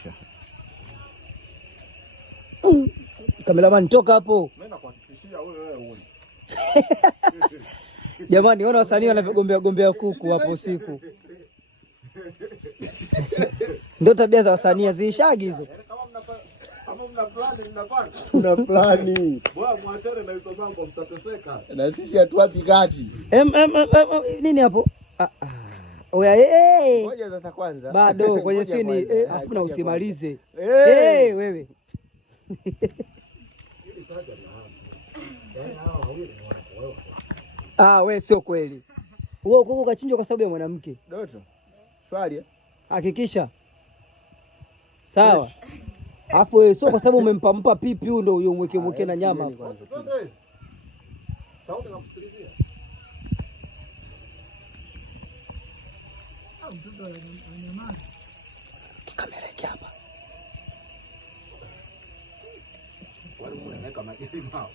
kutosha. Kameraman toka hapo. Mimi nakuhakikishia wewe uone. Jamani, wana wasanii wanavyogombea kuku hapo usiku. Ndio tabia za wasanii ziishagi hizo. Kama mna plani mnafanya. Kuna plani. Bwana mwatere na hizo mambo mtateseka. Na sisi hatuwapi kati. Nini hapo? Oya Ngoja sasa kwanza. Bado kwenye sini hakuna usimalize. Wewe. We sio kweli. Wewe kuku kachinjwa kwa sababu ya mwanamke. Doto. Swali. Hakikisha. Sawa. Alafu wewe sio kwa sababu umempa pipi huyo ndio umweke na nyama hapo. Sauti nakusikilizia. Mtoto ananyamaza. Kamera hiki hapa. Wale mnaweka majani mao.